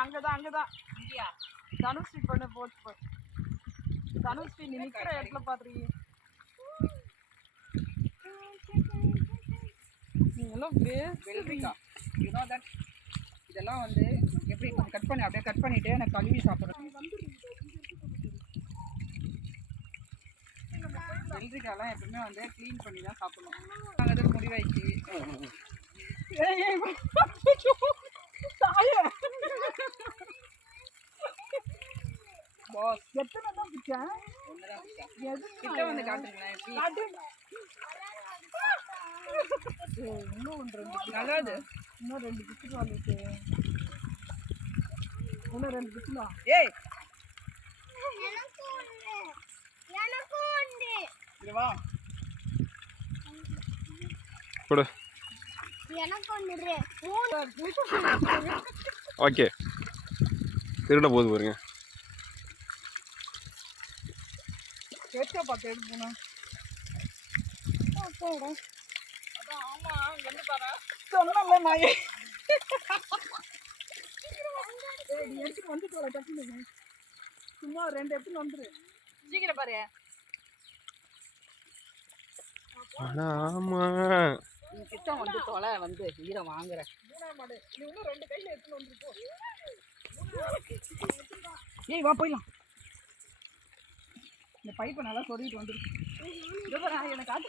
அங்கதான் அங்கதான் இங்கயா தனுஸ்ரீ பண்ண போச்சு தனுஸ்ரீ நீ நிக்கிற இடத்துல பாத்துறீங்க நீங்களும் வெள்ளரிக்கா யூனோ தட் இதெல்லாம் வந்து எப்படி கட் பண்ணி அப்படியே கட் பண்ணிட்டு நான் கழுவி சாப்பிட்றேன் வெள்ளரிக்காயெல்லாம் எப்பவுமே வந்து க்ளீன் பண்ணி தான் சாப்பிடணும் நாங்கள் எதுவும் முடிவாயிடுச்சு பாஸ் எத்தனை தான் பிடிச்சேன் கிட்ட வந்து காட்டுங்களேன் இன்னும் ஒன்று நல்லது இன்னும் 2 பிஸ்கட் வந்துச்சு இன்னும் 2 பிஸ்கட்டா ஏய் இங்க வா கொடு எனக்கு ஒன்று ஓகே திருட போகுது பாருங்க கேட்க பார்த்து எடுக்கணும் அதான் ஆமா வந்து பாரு சொன்னல நாயே நீ எடுத்து வந்து போல டக்குனு சும்மா 2 எடுத்து வந்துரு சீக்கிரம் பாரு ஆமா நீ கிட்ட வந்து தொலை வந்து ஈரம் வாங்குற மாடு நீ இன்னும் 2 கையில எடுத்து வந்து போ ஏய் வா போய்லாம் இந்த பைப்பை நல்லா சொருகிட்டு வந்துரு இதோ பாரு எனக்கு காட்டு